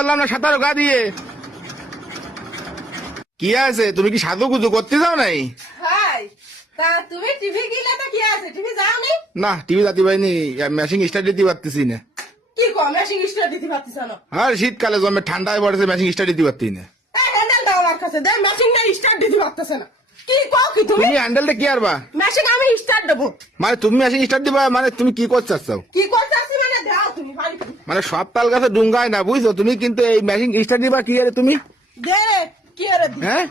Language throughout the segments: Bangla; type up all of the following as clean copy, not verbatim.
পারলাম না 17 গা দিয়ে। কি আছে, তুমি কি সাধু গুজু করতে যাও নাই? হাই তা তুমি টিভি কিনলে তো কি আছে, টিভি যাওনি? না, টিভি যাতে পারিনি, মেশিন স্টার্ট দিতে পারতেছি না। কি কো মেশিন স্টার্ট দিতে পারতিস না? আর শীতকালে জমে ঠান্ডায় পড়েছে, মেশিন স্টার্ট দিতে পারতি না। এই হ্যান্ডেল দাও আমার কাছে, দে মেশিনটা স্টার্ট দিতে পারতেছ না। কি কও কি তুমি? তুমি হ্যান্ডেলটা কি আরবা? মেশিন আমি স্টার্ট দেবো। মানে তুমি মেশিন স্টার্ট দিবা, মানে তুমি কি করতে চাও? কি করতে আসি মানে দাও তুমি বাড়ি। মানে সব তাল গাছে ডুঙ্গায় না, বুঝছো? তুমি কিন্তু এই মেশিন স্টার্ট দিবা কি আরে তুমি? দে রে কি রে দি। হ্যাঁ,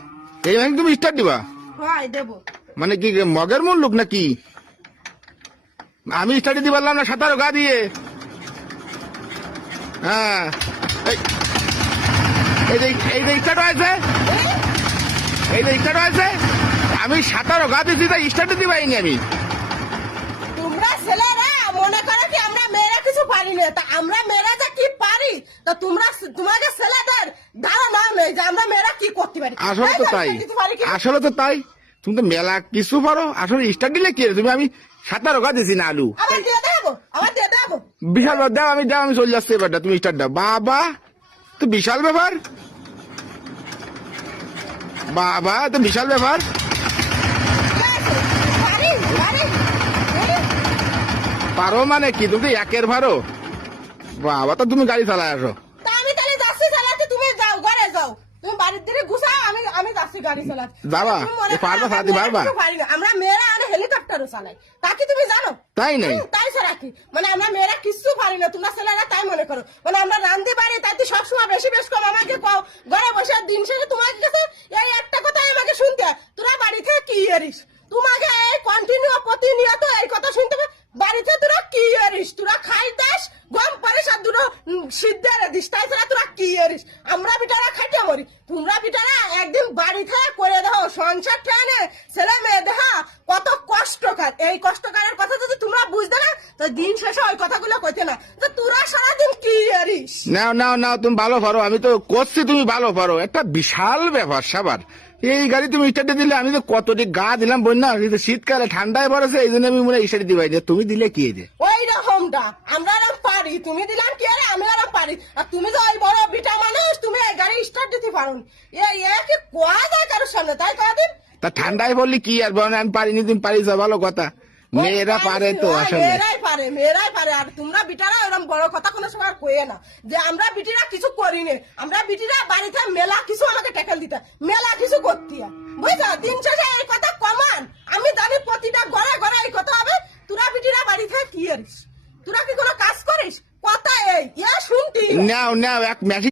এই মেশিন তুমি স্টার্ট দিবা? হাই দেবো। মানে কি মগের মূল লোক নাকি? আমি স্টার্ট দিতে পারলাম না 17 গা দিয়ে। হ্যাঁ, এই যে স্টার্ট হয়েছে, এই যে স্টার্ট হয়েছে। আমি 17 গা দিয়েছি, তাই স্টার্ট দিতে পারিনি আমি। তোমরা ছেলেরা মনে করো কি আমরা মেয়েরা কিছু পারি না, তা আমরা মেয়েরা যে কি পারি তা তোমরা তোমাদের ছেলেদের ধারণা নেই যে আমরা মেয়েরা কি করতে পারি। আসলে তো তাই, আসলে তো তাই। তুমি তো মেলা কিছু পারো, আসলে স্টার্ট দিলে কি তুমি? আমি 17 গা দিয়েছি না আলু। আবার দিয়ে দেবো, আবার দিয়ে দেবো। বিশাল ব্যাপার, দাও আমি চলে যাচ্ছি এবারটা, তুমি স্টার্ট দাও। বাবা, তো বিশাল ব্যাপার, বাবা তো বিশাল ব্যাপার। পারি পারি। পারো মানে কি, তুমি তো একের ভারো। বাবা, তো তুমি গাড়ি চালায় আসো। তা আমি তাহলে যাচ্ছি চালাতে, তুমি যাও ঘরে যাও, তুমি বাড়ির দিকে গুছাও, আমি যাচ্ছি গাড়ি চালাতে। যাবা? তুমি মনে করো পারবা আমরা চালাতে মেয়েরা পারবা? কিছু পারি না। আমরা মেয়েরা হেলিকপ্টারও চালাই, তা কি তুমি জানো? তাই নাই? তাই ছাড়া কি, মানে আমরা মেয়েরা কিছু পারি না, তোমরা ছেলেরা তাই মনে করো। মানে আমরা রান্ধতে পারি, তাই তো সবসময় বেশি বেশ কম আমাকে কও। ঘরে বসে দিন শেষে তোমার কাছে এই একটা কথাই আমাকে শুনতে হয়, তোরা বাড়ি থেকে কি এরিস? তোমাকে এই কন্টিনিউ প্রতিনিয়ত এই কথা শুনতে হবে, বাড়িতে তোরা কি এরিস? তোরা খাই দাস, গম পারিস আর দুটো সিদ্ধের দিস, তাই ছাড়া তোরা কি এরিস? আমরা বিটারা খাইতে মরি, তোমরা বিটারা একদিন বাড়ি থেকে করে দাও সংসার ট্রেনে ছেলে মেয়ে দেখা কত কষ্টকর। এই কষ্টকরের কথা যদি তোমরা বুঝতে না, তো দিন শেষে ওই কথাগুলো কইতে না, তো তোরা সারাদিন কি এরিস? নাও নাও নাও, তুমি ভালো পারো, আমি তো করছি তুমি ভালো পারো। একটা বিশাল ব্যাপার সাবার। এই গাড়ি তুমি স্টার্টে দিলে, আমি তো কতটি গা দিলাম বন্যা, শীতকালে ঠান্ডায় পড়েছে, এই জন্য আমি মনে হয় স্টার্ট দিবাই। তুমি দিলে কি যে ওই রকমটা আমরা আরাম পারি, তুমি দিলাম কি আরে আমি আরাম পারি। আর তুমি তো ওই বড় বিটা মানুষ, তুমি এই গাড়ি স্টার্ট দিতে পারো না। কি কোয়া যায় কারোর সামনে, তাই কদিন তা ঠান্ডায় বললি কি আর বলে, আমি পারিনি, তুমি পারিস, ভালো কথা। মেয়েরা পারে তো আসলে। মেয়েরাই পারে। আর তোমরা বিটারা এরকম বড় কথা কোনো সময় কয়ে না যে আমরা বিটিরা কিছু করি না। আমরা বিটিরা বাড়িতে মেলা কিছু আমাকে টেকেল দিতে, মেলা কিছু করতে বুঝছো। দিন শেষে এই কথা কমান, আমি জানি প্রতিটা ঘরে ঘরে এই কথা হবে। তোরা বিটিরা বাড়িতে কি করিস? তোরা কি কোনো কাজ করিস? কথা এই শুনতি নাও নাও, এক মেশিন